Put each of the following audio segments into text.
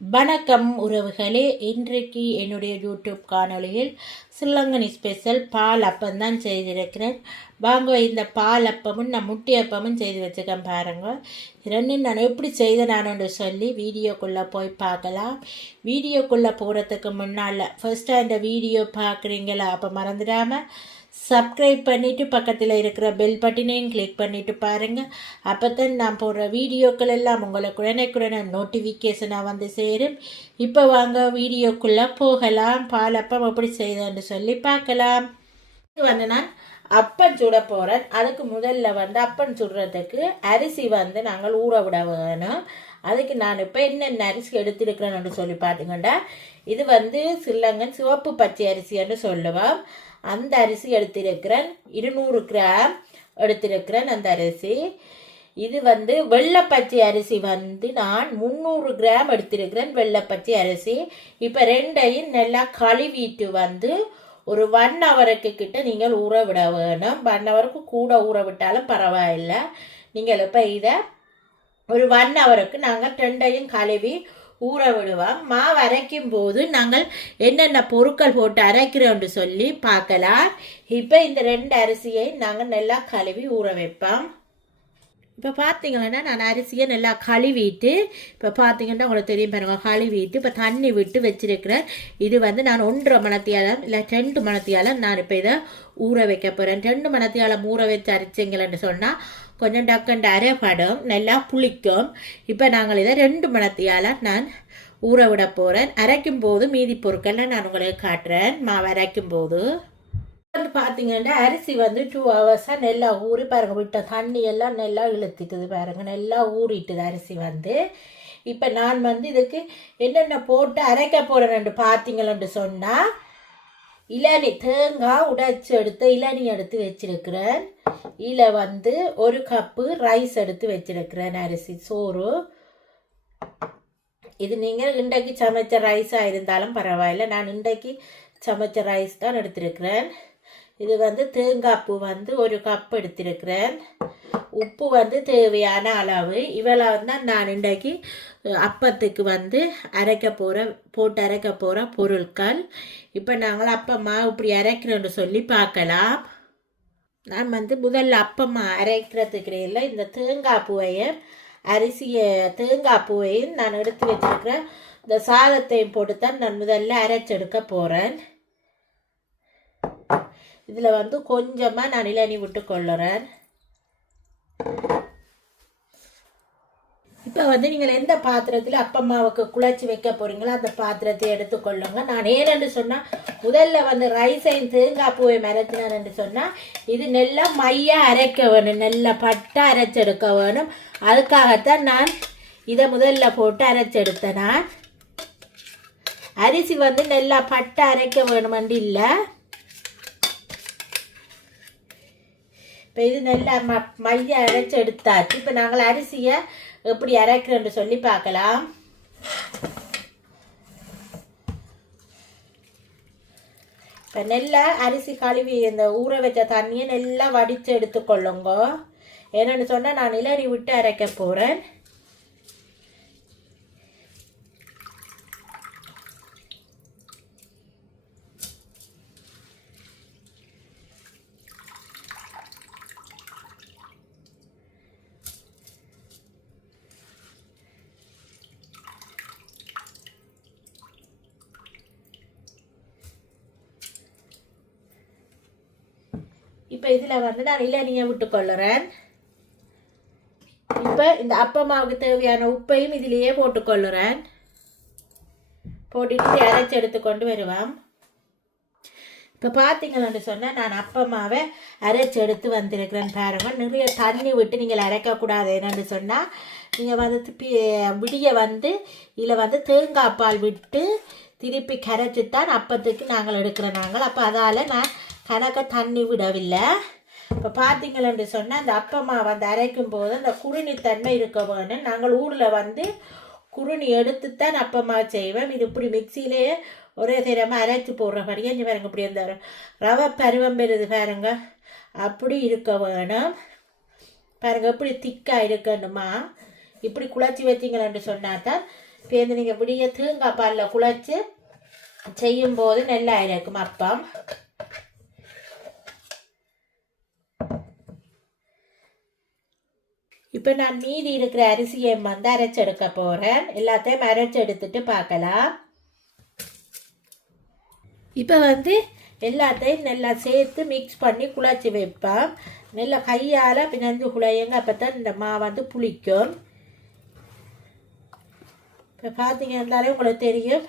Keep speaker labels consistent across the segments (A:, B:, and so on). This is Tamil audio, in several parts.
A: வணக்கம் உறவுகளே. இன்றைக்கு என்னுடைய யூடியூப் காணொளியில் சில்லங்கனி ஸ்பெஷல் பால் அப்பம் தான் செய்திருக்கிறேன். வாங்க இந்த பால் அப்பமும் நான் முட்டி அப்பமும் செய்து வச்சுக்கேன் பாருங்க. ரெண்டும் நான் எப்படி செய்த நானுன்னு சொல்லி வீடியோக்குள்ளே போய் பார்க்கலாம். வீடியோக்குள்ளே போகிறதுக்கு முன்னால் ஃபஸ்ட்டாக இந்த வீடியோ பார்க்குறீங்களா? அப்போ மறந்துடாமல் சப்ஸ்கிரைப் பண்ணிவிட்டு பக்கத்தில் இருக்கிற பெல் பட்டினையும் கிளிக் பண்ணிவிட்டு பாருங்கள் அப்போ தான் நான் போடுற வீடியோக்கள் எல்லாம் உங்களுக்கு உடனேக்குடனே நோட்டிஃபிகேஷனாக வந்து சேரும். இப்போ வாங்க வீடியோக்குள்ளே போகலாம். பாலப்பம் எப்படி செய்தோன்னு சொல்லி பார்க்கலாம். இது வந்து நான் அப்பன் சுட போகிறேன் அதுக்கு முதல்ல வந்து அப்பன் சுடுறதுக்கு அரிசி வந்து நாங்கள் ஊற விட வேணும். அதுக்கு நான் இப்போ என்னென்ன அரிசி எடுத்துருக்குறேன்னு சொல்லி பார்த்தீங்கன்னா இது வந்து சில்லங்கன் சிவப்பு பச்சை அரிசின்னு சொல்லுவோம். அந்த அரிசி எடுத்திருக்கிறேன். இருநூறு கிராம் எடுத்திருக்கிறேன் அந்த அரிசி. இது வந்து வெள்ளைப்பச்சை அரிசி வந்து நான் முந்நூறு கிராம் எடுத்திருக்கிறேன் வெள்ளைப்பச்சை அரிசி. இப்போ ரெண்டையும் நல்லா கழுவிட்டு வந்து ஒரு ஒன் ஹவருக்கு கிட்ட நீங்கள் ஊற விட வேணும். ஒன் ஹவருக்கு கூட ஊற விட்டாலும் பரவாயில்லை. நீங்கள் இப்போ இதை ஒரு ஒன் ஹவருக்கு நாங்கள் ரெண்டையும் கழுவி ஊற விடுவோம் மாவு அரைக்கும் போது நாங்கள் என்னென்ன பொருட்கள் போட்டு அரைக்கிறோம்னு சொல்லி பார்க்கலாம். இப்போ இந்த ரெண்டு அரிசியை நாங்கள் நல்லா கழுவி ஊற வைப்போம். இப்போ பார்த்தீங்கன்னா நான் அரிசியை நல்லா கழுவிட்டு இப்போ பார்த்தீங்கன்னா உங்களுக்கு தெரியும் பாருங்க கழுவிட்டு இப்போ தண்ணி விட்டு வச்சிருக்கிறேன். இது வந்து நான் ஒன்றரை மணத்தியாலம் இல்லை ரெண்டு மணத்தியாலம் நான் இப்போ இதை ஊற வைக்க போகிறேன் ரெண்டு மணத்தியாலம் ஊற வச்சு அரிச்சிங்களேன்னு சொன்னால் கொஞ்சம் டக்குண்டு அரைப்படும் நல்லா புளிக்கும். இப்போ நாங்கள் இதை ரெண்டு மணத்தியால் நான் ஊற விட போகிறேன் அரைக்கும் போது மீதி பொருட்களை நான் உங்களுக்கு காட்டுறேன். மாவு அரைக்கும் போது. வந்து பார்த்தீங்கன்னா அரிசி வந்து டூ ஹவர்ஸாக நல்லா ஊறி பாருங்கள் விட்ட தண்ணி எல்லாம் நல்லா இழுத்துக்குது பாருங்கள் நல்லா ஊறிட்டுது அரிசி வந்து. இப்போ நான் வந்து இதுக்கு என்னென்ன போட்டு அரைக்க போகிறேன்னு பார்த்தீங்களன்னு சொன்னால் இளநி தேங்காய் உடைச்சி எடுத்து இளநி எடுத்து வச்சிருக்கிறேன். இதில் வந்து ஒரு கப்பு ரைஸ் எடுத்து வச்சிருக்கிறேன் அரிசி சோறு. இது நீங்கள் இன்றைக்கு சமைச்ச ரைஸாக இருந்தாலும் பரவாயில்ல. நான் இன்றைக்கு சமைச்ச ரைஸ் தான் எடுத்திருக்கிறேன். இது வந்து தேங்காய் பூ வந்து ஒரு கப் எடுத்திருக்கிறேன். உப்பு வந்து தேவையான அளவு. இவ்வளவு தான் நான் இன்றைக்கு அப்பத்துக்கு வந்து அரைக்க போகிற போட்டு அரைக்க போகிற பொருட்கள். இப்போ நாங்கள் அப்பமா இப்படி அரைக்கிறோன்னு சொல்லி பார்க்கலாம். நான் வந்து முதல்ல அப்பமா அரைக்கிறதுக்கு இல்லை இந்த தேங்காய் பூவையும் அரிசியை தேங்காய் பூவையும் நான் எடுத்து வச்சிருக்கிறேன். இந்த சாதத்தையும் போட்டு தான் நான் முதல்ல அரைச்செடுக்க போகிறேன் இதில் வந்து கொஞ்சமாக நான் இளநி விட்டு கொள்ளுறேன். இப்போ வந்து நீங்கள் எந்த பாத்திரத்தில் அப்பம்மாவுக்கு குழச்சி வைக்க போகிறீங்களோ அந்த பாத்திரத்தை எடுத்துக்கொள்ளுங்க நான் ஏனென்று சொன்னால் முதல்ல வந்து ரைஸையும் தேங்காய் பூவை மறைச்சினான்னு சொன்னால் இது நல்லா மையாக அரைக்க வேணும் நல்லா பட்டா அரைச்செடுக்க வேணும். அதுக்காகத்தான் நான் இதை முதல்ல போட்டு அரைச்செடுத்தேன் நான். அரிசி வந்து நல்லா பட்டை அரைக்க வேணுமென்று இல்லை. இப்போ இது நல்லா ம மைய அரைச்சி எடுத்தாச்சு இப்போ நாங்கள் அரிசியை எப்படி அரைக்கிறோன்னு சொல்லி பார்க்கலாம். இப்போ நெல்லை அரிசி கழுவி இந்த ஊற வச்ச தண்ணியை நல்லா வடித்து எடுத்துக்கொள்ளுங்க. என்னென்னு சொன்னால் நான் இளறி விட்டு அரைக்க போகிறேன் இப்போ இதில் வந்து நான் இளநியை விட்டுக்கொள்ளுறேன். இப்போ இந்த அப்பமாவுக்கு தேவையான உப்பையும் இதிலேயே போட்டுக்கொள்ளுறேன். போட்டுட்டு அரைச்சி எடுத்துக்கொண்டு வருவேன் இப்போ பார்த்தீங்கன்னு சொன்னால் நான் அப்பமாவை அரைச்சி எடுத்து வந்திருக்கிறேன் பாருங்க. நிறைய தண்ணி விட்டு நீங்கள் அரைக்கக்கூடாது என்னென்னு சொன்னால் நீங்கள் வந்து திருப்பி விடிய வந்து இதில் வந்து தேங்காய் பால் விட்டு திருப்பி கரைச்சி தான் அப்பத்துக்கு நாங்கள் எடுக்கிறோம் நாங்கள். அப்போ அதால் நான் கணக்க தண்ணி விடவில்லை. இப்போ பார்த்தீங்களன்னு சொன்னால் அந்த அப்பம்மா வந்து அரைக்கும் போது அந்த குருணி தன்மை இருக்க வேணும். நாங்கள் ஊரில் வந்து குருணி எடுத்துத்தான் அப்பமா செய்வோம் இது இப்படி மிக்சியிலேயே ஒரே தீரமாக அரைச்சி போடுறபடியே இங்கே பாருங்க இப்படி அந்த ரவை பருவம் பெறுது பாருங்க. அப்படி இருக்க வேணும். பாருங்க இப்படி திக்காக இருக்கணுமா? இப்படி குழச்சி வச்சிங்களேன்னு சொன்னால் தான் இப்போ நீங்கள் விடிய தேங்காய் பாலில் குழச்சி செய்யும்போது நல்லா இருக்கும் அப்பம். இப்போ நான் மீதி இருக்கிற அரிசியை வந்து அரைச்செடுக்க போகிறேன் எல்லாத்தையும் அரைச்செடுத்துட்டு பார்க்கலாம். இப்போ வந்து எல்லாத்தையும் நல்லா சேர்த்து மிக்ஸ் பண்ணி குழச்சி வைப்பேன் நல்லா கையால் பிணைஞ்சு குழையுங்க. அப்போ தான் இந்த மா வந்து புளிக்கும். இப்போ பார்த்தீங்கன்னாலே உங்களுக்கு தெரியும்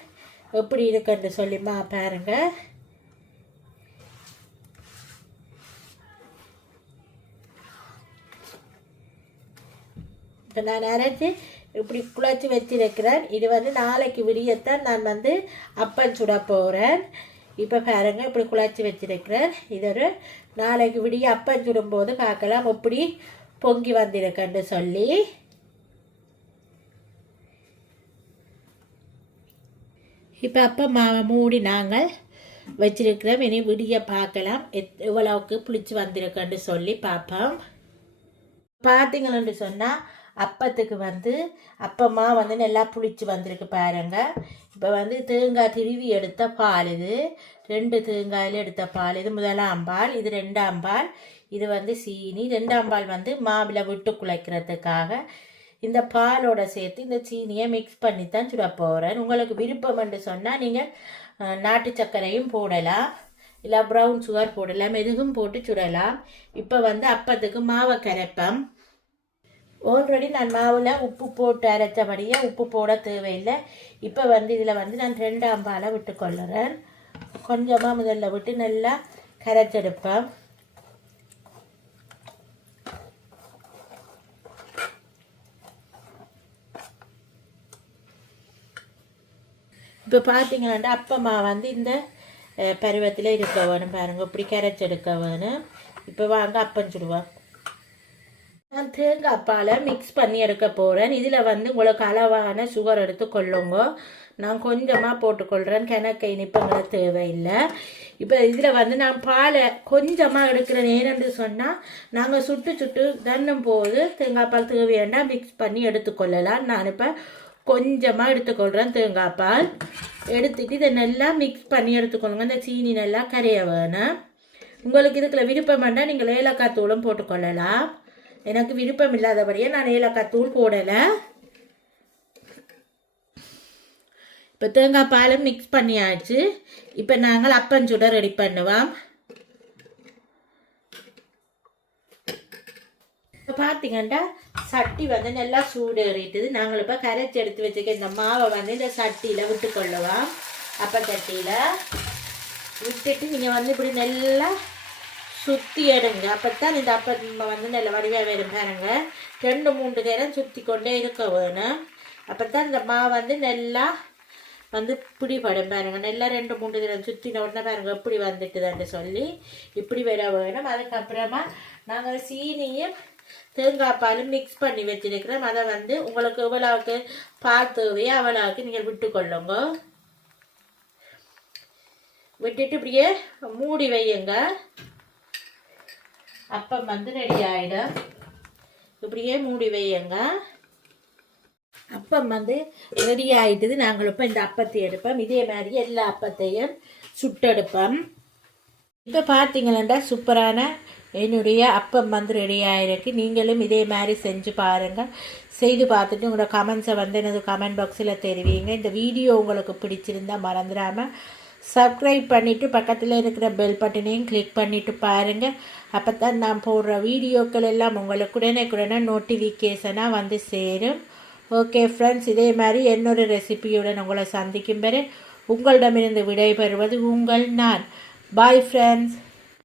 A: எப்படி இருக்குன்னு சொல்லிமா பாருங்கள் இப்போ நான் அரைச்சி இப்படி குழச்சி வச்சிருக்கிறேன் இது வந்து நாளைக்கு விடியத்தான் நான் வந்து அப்பன் சுட போகிறேன் இப்போ பாருங்க இப்படி குழச்சி வச்சிருக்கிறேன் இது ஒரு நாளைக்கு விடிய அப்பன் சுடும்போது பார்க்கலாம். எப்படி பொங்கி வந்திருக்கேன்னு சொல்லி. இப்போ அப்போ மாவை மூடி நாங்கள் வச்சிருக்கிறோம். இனி விடிய பார்க்கலாம். எத் எவ்வளவுக்கு புளிச்சு வந்திருக்கேன்னு சொல்லி பார்ப்போம். பார்த்தீங்களன்னு சொன்னால் அப்பத்துக்கு வந்து அப்பமா வந்து நல்லா புளிச்சு வந்திருக்கு பாருங்க. இப்போ வந்து தேங்காய் திருவி எடுத்த பால் இது. ரெண்டு தேங்காயில் எடுத்த பால். இது முதலாம் பால் இது ரெண்டாம் பால் இது வந்து சீனி. ரெண்டாம் பால் வந்து மாவில் விட்டு குலைக்கிறதுக்காக இந்த பாலோட சேர்த்து இந்த சீனியை மிக்ஸ் பண்ணி தான் சுட போகிறேன் உங்களுக்கு விருப்பம் என்று சொன்னால் நீங்கள் நாட்டு சர்க்கரையும் போடலாம். இல்லை ப்ரௌன் சுகர் போடலாம். எதுவும் போட்டு சுடலாம். இப்போ வந்து அப்பத்துக்கு மாவை கரைப்பேன் ஆல்ரெடி நான் மாவில் உப்பு போட்டு அரைச்சபடியே உப்பு போட தேவையில்லை. இப்போ வந்து இதில் வந்து நான் ரெண்டாம் பாலை விட்டு கொள்ளுறேன். கொஞ்சமாக முதல்ல விட்டு நல்லா கரைச்செடுப்பேன். இப்போ பார்த்தீங்கன்னா அப்பம்மா வந்து இந்த பருவத்தில் இருக்க வேணும் பாருங்கள் இப்படி கரைச்செடுக்க வேணும். இப்போ வாங்க அப்பம் சுடுவோம். நான் தேங்காய் பாலை மிக்ஸ் பண்ணி எடுக்க போகிறேன் இதில் வந்து உங்களுக்கு அளவான சுகர் எடுத்து கொள்ளுங்க. நான் கொஞ்சமாக போட்டுக்கொள்கிறேன் கிணக்க இனிப்புங்களை தேவையில்லை. இப்போ இதில் வந்து நான் பாலை கொஞ்சமாக எடுக்கிறேன். ஏனென்று சொன்னால் நாங்கள் சுட்டு சுட்டு தண்ணும் போது தேங்காய் பால் தேவையாண்டா மிக்ஸ் பண்ணி எடுத்துக்கொள்ளலாம் நான் இப்போ கொஞ்சமாக எடுத்துக்கொள்கிறேன் தேங்காய் பால் எடுத்துட்டு இதை நல்லா மிக்ஸ் பண்ணி எடுத்துக்கொள்ளுங்க இந்த சீனி நல்லா கரைய வேணும். உங்களுக்கு இதுக்குள்ள விருப்பம் வேண்டாம் நீங்கள் ஏலக்காய் தூளும் போட்டுக்கொள்ளலாம் எனக்கு விருப்பம் இல்லாதபடியே நான் ஏலக்காய் தூள் போடலை. இப்போ தேங்காய் பாலும் மிக்ஸ் பண்ணியாச்சு. இப்போ நாங்கள் அப்பஞ்சுட ரெடி பண்ணுவோம். இப்போ பார்த்தீங்கன்னா சட்டி வந்து நல்லா சூடுறிட்டுது நாங்கள் இப்போ கரைச்சி எடுத்து வச்சுக்க இந்த மாவை வந்து இந்த சட்டியில் விட்டுக்கொள்ளுவோம். அப்பச்சட்டியில் விட்டுட்டு நீங்கள் வந்து இப்படி நல்லா சுற்றி எடுங்க. அப்போத்தான் இந்த அப்பம் வந்து நல்ல வடிவாக வரும் பாருங்க. ரெண்டு மூன்று நேரம் சுற்றி கொண்டே இருக்க வேணும். அப்போத்தான் இந்த மா வந்து நல்லா வந்து பிடிபடும் பாருங்க. நல்லா ரெண்டு மூணு தினம் சுற்றின உடனே பாருங்க எப்படி வந்துட்டுதான்னு சொல்லி இப்படி வர வேணும். அதுக்கப்புறமா நாங்கள் சீனியும் தேங்காய் பாலும் மிக்ஸ் பண்ணி வச்சிருக்கிறோம். அதை வந்து உங்களுக்கு எவ்வளவுக்கு பால் அவ்வளவுக்கு நீங்கள் விட்டுக்கொள்ளுங்க. விட்டுட்டு இப்படியே மூடி வையுங்க. அப்பம் வந்து ரெடி ஆயிடும். இப்படியே மூடி வையுங்க. அப்பம் வந்து ரெடி ஆயிட்டுது. நாங்கள் இப்போ இந்த அப்பத்தை எடுப்போம். இதே மாதிரி எல்லா அப்பத்தையும் சுட்டெடுப்போம். இப்போ பார்த்தீங்களா சூப்பரான என்னுடைய அப்பம் வந்து ரெடி ஆகிருக்கு நீங்களும் இதே மாதிரி செஞ்சு பாருங்கள் செய்து பார்த்துட்டு உங்களோட கமெண்ட்ஸை வந்து எனது கமெண்ட் பாக்ஸில் தெரிவிங்க. இந்த வீடியோ உங்களுக்கு பிடிச்சிருந்தா மறந்துடாமல் சப்ஸ்கிரைப் பண்ணிவிட்டு பக்கத்தில் இருக்கிற பெல் பட்டனையும் கிளிக் பண்ணிவிட்டு பாருங்கள் அப்போ தான் நான் போடுற வீடியோக்கள் எல்லாம் உங்களுக்கு உடனே நோட்டிஃபிகேஷனாக வந்து சேரும். ஓகே ஃப்ரெண்ட்ஸ் இதே மாதிரி என்னொரு ரெசிபியுடன் உங்களை சந்திக்கும் பெற உங்களிடமிருந்து விடைபெறுவது உங்கள் நான். Bye friends